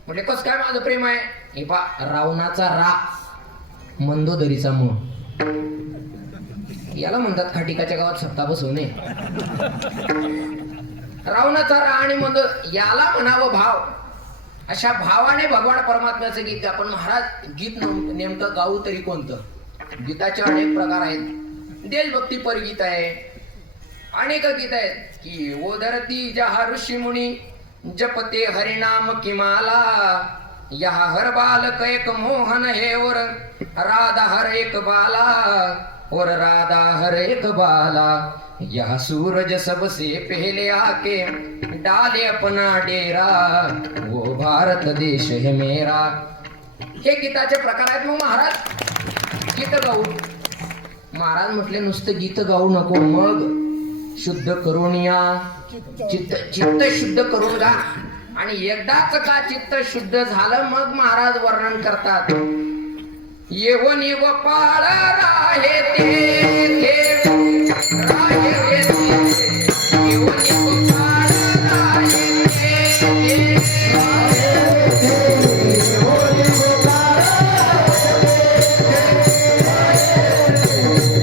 म्हटले कस काय माझं प्रेम आहे? हे पा रावणाचा रा, मंदोदरीचा मूळ, याला म्हणतात खाटिकाच्या गावात सप्ताह बसवणे. रावणाचा रा आणि मंद याला म्हणावं भाव. अशा भावाने भगवान परमात्म्याचं गीत आपण महाराज गीत नेमकं गाऊ तरी कोणतं? गीताचे अनेक प्रकार आहेत. देशभक्तीपर गीत आहे, अनेक गीत आहेत की ओधरती जहा ऋषी मुनी जपते हरिनाम किमाला. यहा हर बालक एक मोहन है और राधा हर एक बाला, और राधा हर एक बाला. यह सूरज सबसे पहले आके डाले अपना डेरा, वो भारत देश है मेरा. हे गीताचे प्रकार आहेत. मग महाराज गीत गाऊ. महाराज म्हटले नुसतं गीत गाऊ नको, मग शुद्ध करून या, चित्त शुद्ध करून गा. आणि एकदाच का चित्त शुद्ध झालं मग महाराज वर्णन करतात. येवनी गोपाळ राहे ते राहे ते, येवनी गोपाळ राहे ते राहे ते, येवनी गोपाळ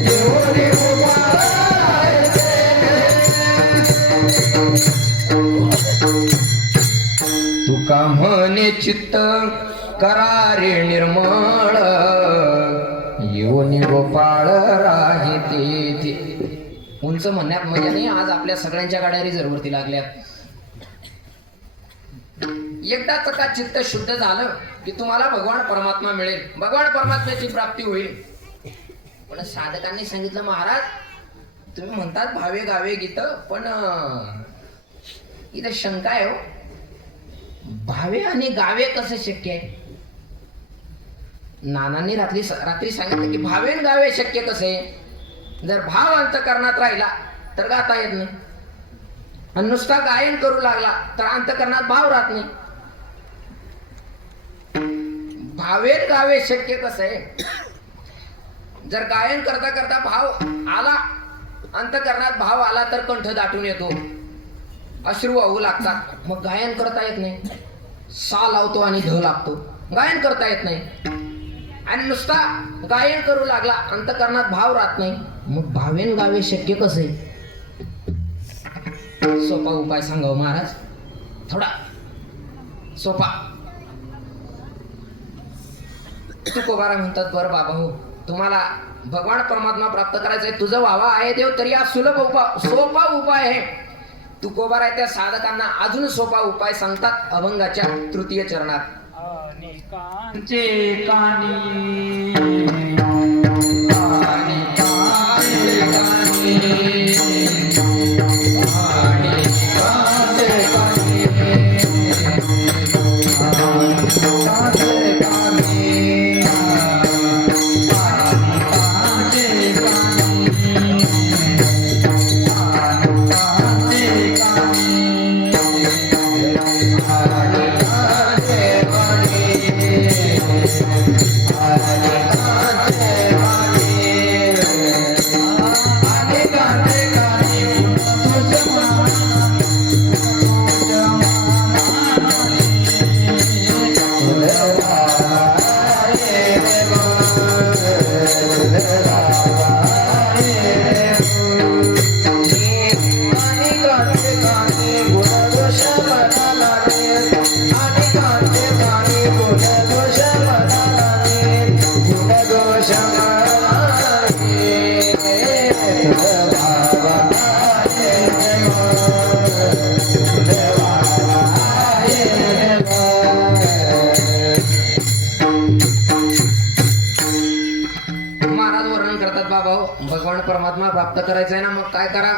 येवनी गोपाळ तुका म्हणे चित्त करारे निर्मळ, येऊन गोपाळ राहे ते. उंच म्हणण्यात मजा नाही. आज आपल्या सगळ्यांच्या गाड्या रिझर्ववरती लागल्या. एकदाच का चित्त शुद्ध झालं की तुम्हाला भगवान परमात्मा मिळेल, भगवान परमात्म्याची प्राप्ती होईल. पण साधकांनी सांगितलं महाराज तुम्ही म्हणतात भावे गावे गीत, पण इथं शंका आहे हो. भावे आणि गावे कसं शक्य आहे? नानांनी रात्री सांगितलं की भावे आणि गावे शक्य कसं आहे? जर भाव अंतकरणात राहिला तर गाता येत नाही, आणि नुसता गायन करू लागला तर अंतकरणात भाव राहत नाही. भावे गावे शक्य कसं आहे? जर गायन करता करता भाव आला, अंतकरणात भाव आला तर कंठ दाटून येतो, अश्रू वाहू लागतात, मग गायन करता येत नाही. सा लावतो आणि ध लागतो, गायन करता येत नाही. आणि नुसता गायन करू लागला, अंतकरणात भाव राहत नाही, मग भावेन गावे शक्य कसे? सोपा उपाय सांगाव महाराज, थोडा सोपा. तुकोबारा म्हणतात बरं बाबा हो, तुम्हाला भगवान परमात्मा प्राप्त करायचंय, तुझं व्हावा आहे देव, तरी हा सुलभ उपाय, सोपा उपाय आहे. तुकोबारा त्या साधकांना अजून सोपा उपाय सांगतात अभंगाच्या तृतीय चरणात. कांचे कानी प्राप्त करायचं आहे ना, मग काय करा,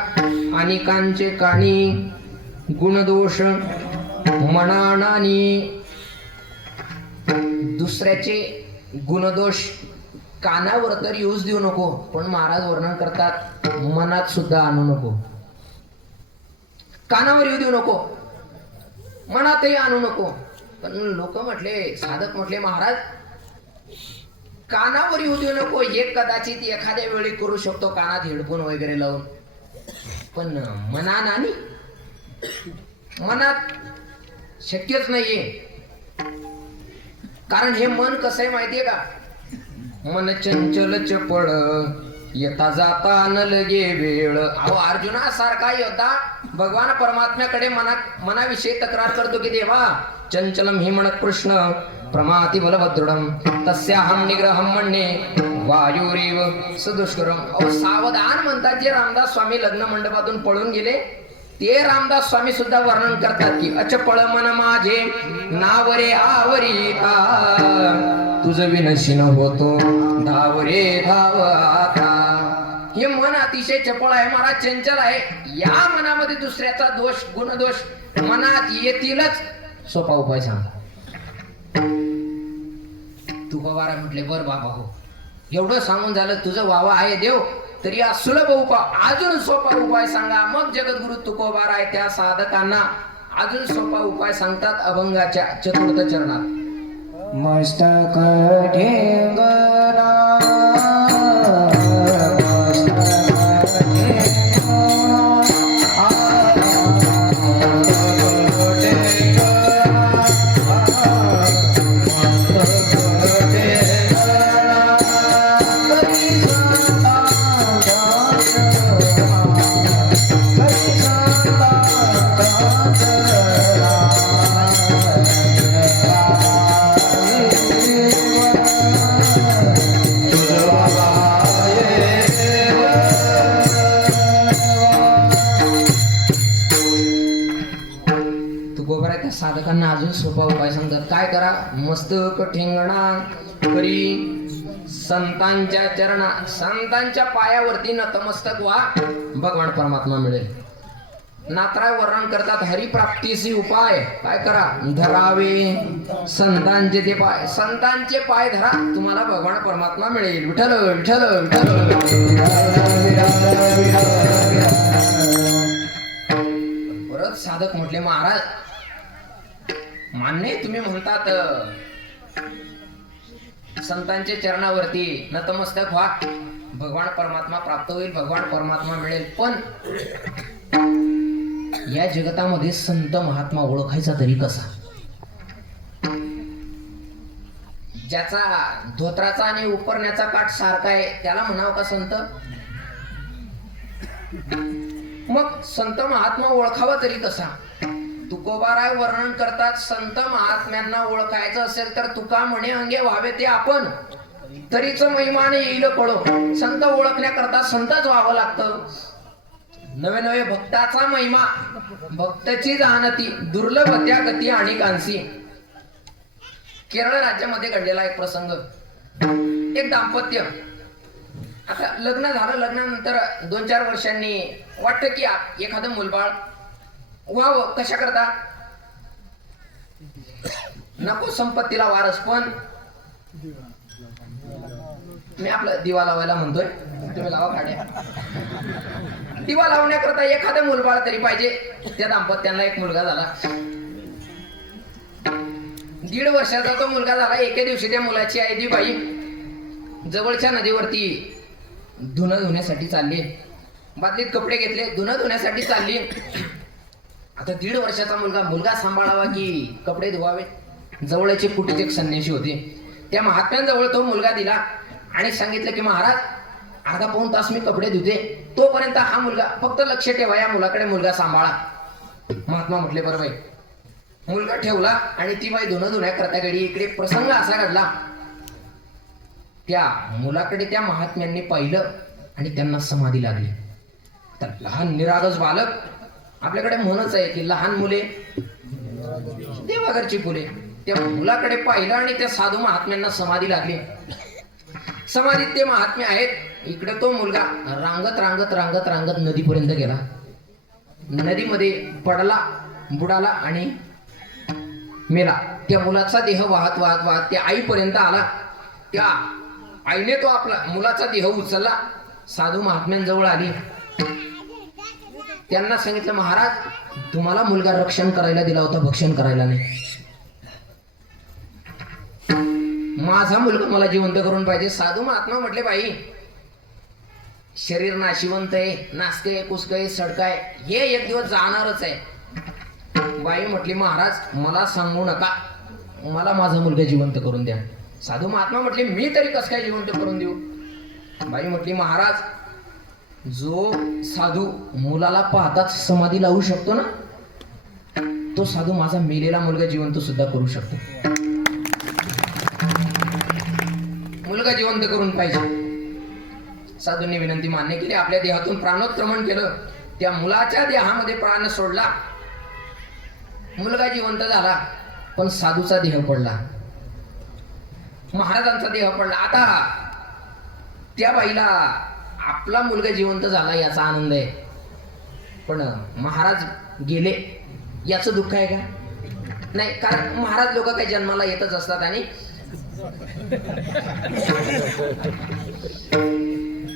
अनेकांचे काणी गुणदोष मनानानी. दुसऱ्याचे गुणदोष कानावर तर येऊच देऊ नको, पण महाराज वर्णन करतात मनात सुद्धा आणू नको. कानावर येऊ देऊ नको, मनातही आणू नको. पण लोक म्हटले, साधक म्हटले, महाराज कानावर येऊ देऊ नको, हे कदाचित एखाद्या वेळी करू शकतो कानात हेडफोन वगैरे लावून, पण मनानानी, मनात शक्यच नाहीये. कारण हे मन कसं आहे माहितीये का, मन चंचल चपळ येता जाता न लगे वेळ. अहो अर्जुनासारखा योद्धा भगवान परमात्म्याकडे मनाविषयी तक्रार करतो की देवा चंचलम हि म्हणत कृष्ण प्रमाती बलभद्रुडम तस्याहम निग्रहम म्हणणे वायुरेव सदुष्करम. अहो सावधान म्हणतात जे रामदास स्वामी लग्न मंडपातून पळून गेले, ते रामदास स्वामी सुद्धा वर्णन करतात की अचपळ मन माझे नावरे आवरिता तुझ विनशीन होतो धावरे धाव आता. हे मन अतिशय चपळ आहे, मला चंचल आहे. या मनामध्ये दुसऱ्याचा दोष गुणदोष मनात येतीलच. सोपा उपाय सांग. तुकोबारा म्हटले बर बाबा हो, एवढं सांगून झालं, तुझं वावा आहे देव, तरी हा सुलभ उपाय, अजून सोपा उपाय सांगा. मग जगद्गुरु तुकोबारा आहे त्या साधकांना अजून सोपा उपाय सांगतात अभंगाच्या चतुर्थ चरणात. मस्तक ठेंगणा साधकांना अजून सोपा उपाय सांगतात. काय करा, मस्तक ठेंगणा करी संतांच्या चरणा, संतांच्या पायावरती नतमस्तक व्हा, भगवान परमात्मा मिळेल. नाथराय वर्णन करतात हरिप्राप्तीसी उपाय. काय करा, धरावे संतांचे ते पाय, संतांचे पाय धरा, तुम्हाला भगवान परमात्मा मिळेल. विठ्ठल विठ्ठल विठ्ठल. परत साधक म्हटले महाराज मान्य तुम्ही म्हणतात संतांच्या चरणावरती नतमस्तक व्हा, भगवान परमात्मा प्राप्त होईल, भगवान परमात्मा मिळेल. पण या जगतामध्ये संत महात्मा ओळखायचा तरी कसा? ज्याचा धोत्राचा आणि उपरण्याचा काठ सारखा आहे त्याला म्हणावं का संत? मग संत महात्मा ओळखावा तरी कसा? तुकोबाराय वर्णन करतात संत महात्म्यांना ओळखायचं असेल तर तुका म्हणे अंगे व्हावे ते आपण, तरीच महिमाने येईल कळो. संत ओळखण्याकरता संतच व्हावं लागतं. नवे नवे भक्ताचा महिमा, भक्ताची जाणती, दुर्लभ त्या गती आणि कांसी. केरळ राज्यामध्ये घडलेला एक प्रसंग. एक दाम्पत्य, आता लग्न झालं, लग्नानंतर 2-4 वर्षांनी वाटतं की एखादं मुलबाळ व्हावं. कशा करता? नको संपत्तीला वारस, पण मी आपलं दिवा लावायला म्हणतोय, तुम्ही लावा काढ्या. दिवा लावण्याकरता एखादं मुलबाळ तरी पाहिजे. त्या दाम्पत्यांना एक मुलगा झाला. 1.5 वर्षाचा तो मुलगा झाला. एके दिवशी त्या मुलाची आई ती बाई जवळच्या नदीवरती धुणं धुण्यासाठी चालली. बादलीत कपडे घेतले, धुणं धुण्यासाठी चालली. आता 1.5 वर्षाचा मुलगा सांभाळावा की कपडे धुवावे. जवळचे कुटीत एक संन्यासी होते. त्या महात्म्यांजवळ तो मुलगा दिला आणि सांगितलं की महाराज अर्धा पाऊण तास मी कपडे धुते, तोपर्यंत हा मुलगा, फक्त लक्ष ठेवा या मुलाकडे, मुलगा सांभाळा. महात्मा म्हटले बरं बाई. मुलगा ठेवला आणि ती बाई धुणं धुण्याकरता गेली. इकडे प्रसंग असा घडला, त्या मुलाकडे त्या महात्म्यांनी पाहिलं आणि त्यांना समाधी लागली. तर लहान निरागस बालक, आपल्याकडे म्हणच आहे की लहान मुले देवाघरची फुले. त्या मुलाकडे पाहिलं आणि त्या साधू महात्म्यांना समाधी लागली. समाधीत ते महात्मे आहेत. इकडे तो मुलगा रांगत रांगत रांगत रांगत नदीपर्यंत गेला. नदीमध्ये पडला, बुडाला आणि मेला. त्या मुलाचा देह वाहत वाहत वाहत त्या आईपर्यंत आला. त्या आईने तो आपला मुलाचा देह उचलला, साधू महात्म्यांजवळ आली. त्यांना सांगितलं, महाराज तुम्हाला मुलगा रक्षण करायला दिला होता, भक्षण करायला नाही. माझा मुलगा मला जिवंत करून पाहिजे. साधू महात्मा म्हटले, बाई शरीर नाशिवंत आहे, नासकय, कुसकय, सडकाय, हे एक दिवस जाणारच आहे. बाई म्हटली, महाराज मला सांगू नका, मला माझा मुलगा जिवंत करून द्या. साधू महात्मा म्हटले, मी तरी कसं काय जिवंत करून देऊ. बाई म्हटली, महाराज जो साधू मुलाला पाहताच समाधी लावू शकतो ना, तो साधू माझा मेलेला मुलगा जिवंत सुद्धा करू शकतो. मुलगा जिवंत करून पाहिजे. साधूंनी विनंती मान्य केली. आपल्या देहातून प्राणोत्क्रमण केलं. त्या मुलाच्या देहामध्ये प्राण सोडला. मुलगा जिवंत झाला, पण साधूचा देह पडला, महाराजांचा देह पडला. आता त्या बाईला आपला मुलगा जिवंत झाला याचा आनंद आहे, पण महाराज गेले याचं दुःख आहे का? नाही, कारण महाराज लोक काही जन्माला येतच असतात आणि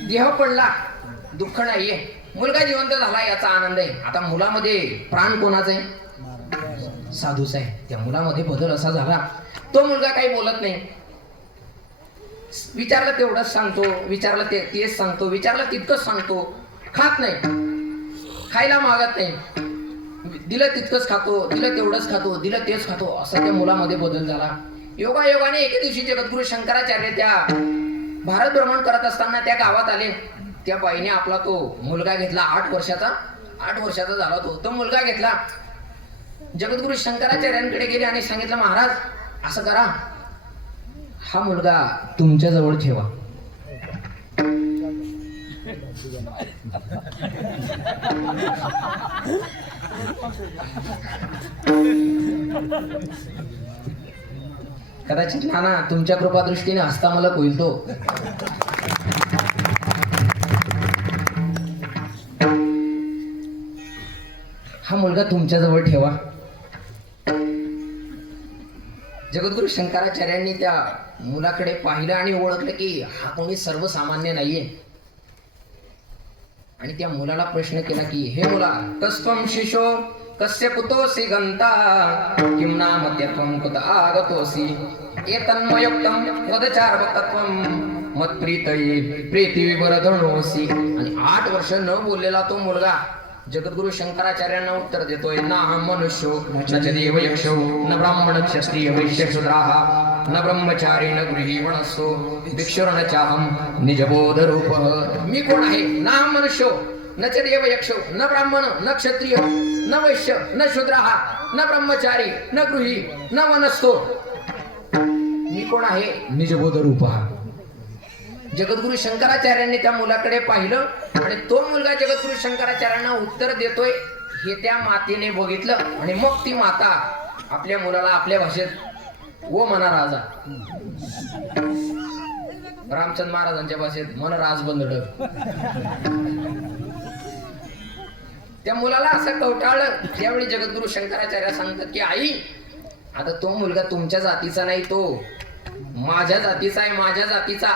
देह पडला, दुःख नाहीये. मुलगा जिवंत झाला याचा आनंद आहे. आता मुलामध्ये प्राण कोणाचा आहे? साधूचा आहे. त्या मुलामध्ये बदल असा झाला, तो मुलगा काही बोलत नाही. विचारलं तेवढंच सांगतो, विचारलं तेच सांगतो, विचारलं तितकंच सांगतो. खात नाही, खायला मागत नाही. दिलं तितकंच खातो, दिलं तेवढंच खातो, दिलं तेच खातो. असा त्या मुलामध्ये बदल झाला. योगायोगाने एके दिवशी जगद्गुरु शंकराचार्य त्या भारत भ्रमण करत असताना त्या गावात आले. त्या बाईने आपला तो मुलगा घेतला, 8 वर्षाचा झाला तो मुलगा घेतला. जगद्गुरु शंकराचार्यांकडे गेले आणि सांगितलं, महाराज असं करा, हा मुलगा तुमच्या जवळ ठेवा. कदाचित नाना तुमच्या कृपादृष्टीने हसता मला होईल तो. हा मुलगा तुमच्या जवळ ठेवा. जगद्गुरु शंकराचार्यांनी त्या मुलाकडे पाहिलं आणि ओळखलं की हा कोणी सर्वसामान्य नाहीये. आणि त्या मुलाला प्रश्न केला की, हे मुला, कस्त्वं शिशो कस्य पुतोसी गंता किं नाम त्यत्वं कुत आगतोसी एतन्मयोक्तं वदचार्वकत्वं मत्प्रीतये प्रीतिविवरधनोसी. आणि 8 वर्ष न बोललेला तो मुलगा जगद्गुरु शंकराचार्यांना उत्तर देतोय, नाहं मनुष्यो न च देव यक्षो न ब्राह्मण क्षत्रिय वैश्य शूद्राः न ब्रह्मचारी न गृही वनस्सो भिक्षुर्न चाहं निजबोध रूपः. मी कोण आहे? नाहं मनुष्यो न च देव यक्षो न ब्राह्मण न क्षत्रिय न वैश्य न शूद्राः न ब्रह्मचारी न गृही न वनस्सो. मी कोण आहे? निजबोध रूपः. जगद्गुरु शंकराचार्यांनी त्या मुलाकडे पाहिलं आणि तो मुलगा जगद्गुरु शंकराचार्यांना उत्तर देतोय हे त्या मातेने बघितलं. आणि मग ती माता आपल्या मुलाला आपल्या भाषेत ओ म्हणा राजा, रामचंद्र महाराजांच्या भाषेत मन राज बंदड. त्या मुलाला असं कवटाळलं. त्यावेळी जगद्गुरु शंकराचार्य सांगतात की, आई आता तो मुलगा तुमच्या जातीचा नाही, तो माझ्या जातीचा आहे, माझ्या जातीचा.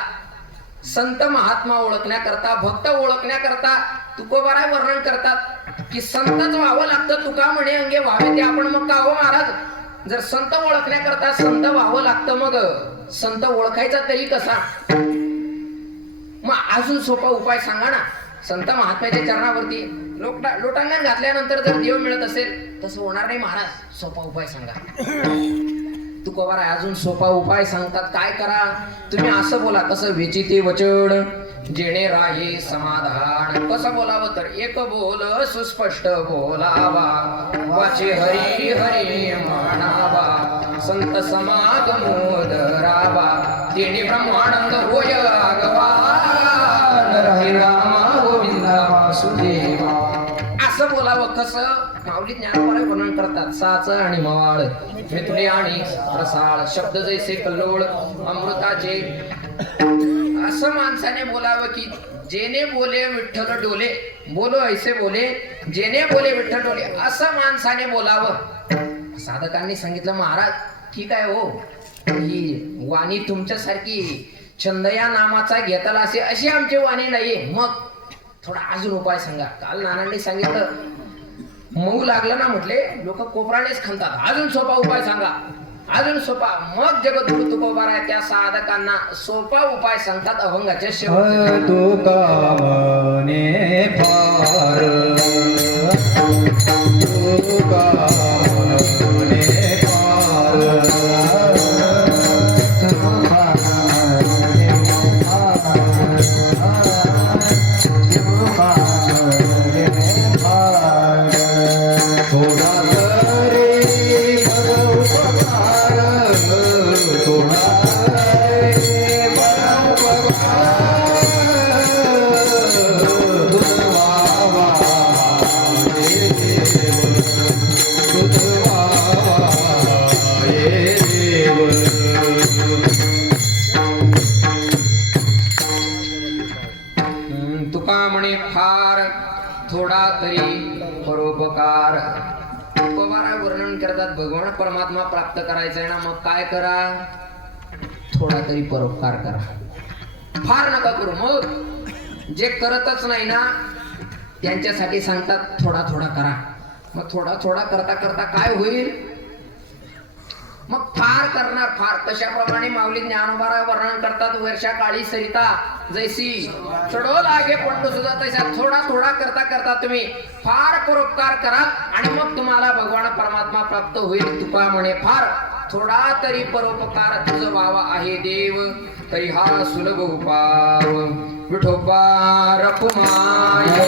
संत महात्मा ओळखण्याकरता, भक्त ओळखण्याकरता तुकोबाराय वर्णन करतात की संतच व्हावं लागतं. तुका म्हणे अंगे व्हावे ते आपण मग का हो महाराज? जर संत ओळखण्याकरता संत व्हावं लागतं, मग संत ओळखायचा तरी कसा? मग अजून सोपा उपाय सांगा ना. संत महात्म्याच्या चरणावरती लोटांगण घातल्यानंतर जर देव मिळत असेल, तसं होणार नाही महाराज. सोपा उपाय सांगा. तुकोबाराय अजून सोपा उपाय सांगतात. काय करा तुम्ही? असं बोला, कसं? विचिते वचन जेणे राही समाधान. कसं बोलावं तर, एक बोल सुस्पष्ट बोलावा, वाचे हरी हरी म्हणावा, संत समागमोद रावा, तेणे ब्रह्मानंद होय आगवा, राही रामा गोविंदा वासुदेवा. असं बोलावं. कसं? माऊली ज्ञानोबाला वर्णन करतात साच आणि मवाळ मिथुने आणि रसाळ शब्द जैसे कल्लोळ अमृताचे. असं माणसाने बोलावं की जेने बोले विठ्ठल डोले, बोलो ऐसे बोले जेने बोले विठ्ठल डोले, असं माणसाने बोलावं. साधकांनी सांगितलं महाराज ठीक आहे हो, ही वाणी तुमच्यासारखी छंदया नामाचा घेताला असे अशी आमची वाणी नाहीये, मग थोडा अजून उपाय सांगा. काल नानांनी सांगितलं मऊ लागलं ना म्हटले लोक कोपरानेच खणतात, अजून सोपा उपाय सांगा, अजून सोपा. मग जगद्गुरु तुकोबाराय त्या साधकांना सोपा उपाय सांगतात अभंगाच्या शेवटी. तुका म्हणे फार तुका म्हणे फार थोडा तरी कर उपकार, थोडा तरी कर उपकार. तुझवावा हे देव, तुझवावा हे देव. तुका म्हणे फार थोडा तरी परोपकार. तुकोबारा वर्णन करतात भगवान परमात्मा प्राप्त करायचा आहे ना, मग काय करा, थोडा तरी परोपकार करा, फार नका करू. मग जे करतच नाही ना त्यांच्यासाठी सांगतात थोडा थोडा करा. मग थोडा थोडा करता करता काय होईल, मग फार करणार फार. तशाप्रमाणे माऊली ज्ञानोबारा वर्णन करतात वर्षा काळी सरिता जैसी चढो लागे पंडू सुद्धा तशा थोडा थोडा करता करता तुम्ही फार परोपकार करा आणि मग तुम्हाला भगवान परमात्मा प्राप्त होईल. तुका म्हणे फार थोडा तरी परोपकार तुझ व्हावा आहे देव, तरी हा सुलभ उपाय विठोबा रखुमाय.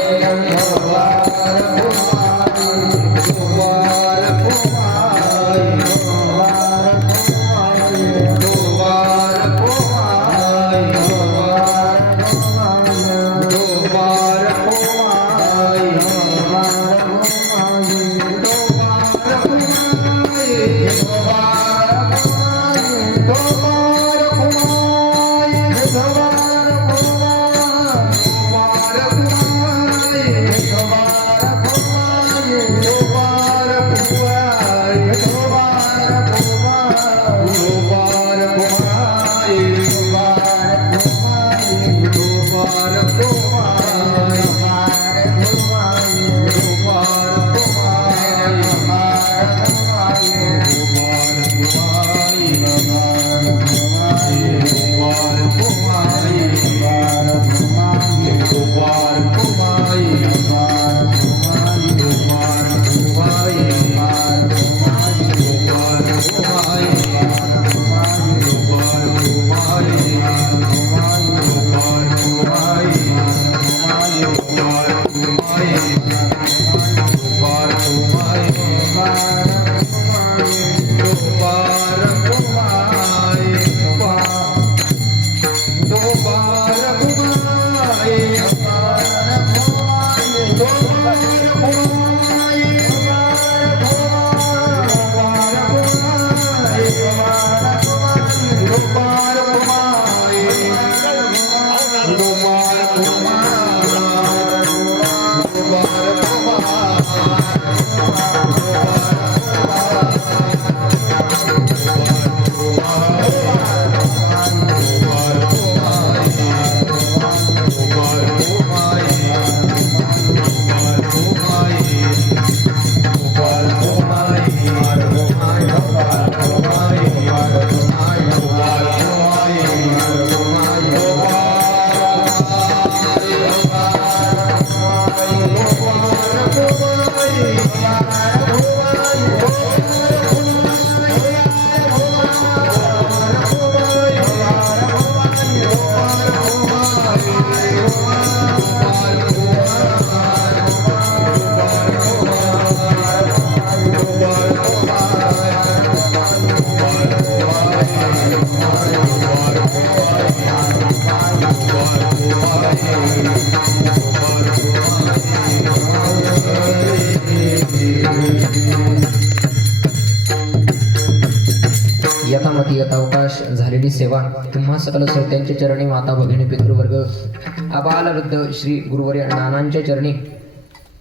सावकाश झालेली सेवा तुम्हा सकल श्रोत्यांच्या चरणी माता भगिनी पितृवर्ग आबाल वृद्ध श्री गुरुवर्य नानांच्या चरणी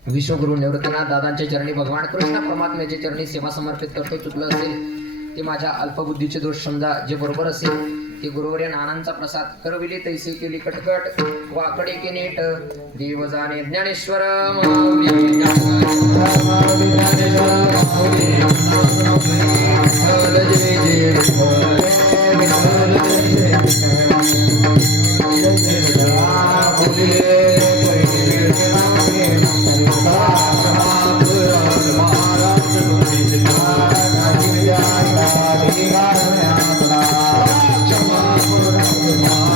विश्वगुरु निवृत्तीनाथ दादांच्या चरणी भगवान कृष्ण परमात्म्याच्या चरणी सेवा समर्पित करतो. चुकलं असेल ते माझ्या अल्पबुद्धीचे दोष समजा, जे बरोबर असेल ते गुरुवर्य नानांचा प्रसाद. करविले तैसे केली कटकट वाकडे के नेट देव जाणे ज्ञानेश्वर माऊली क्षमा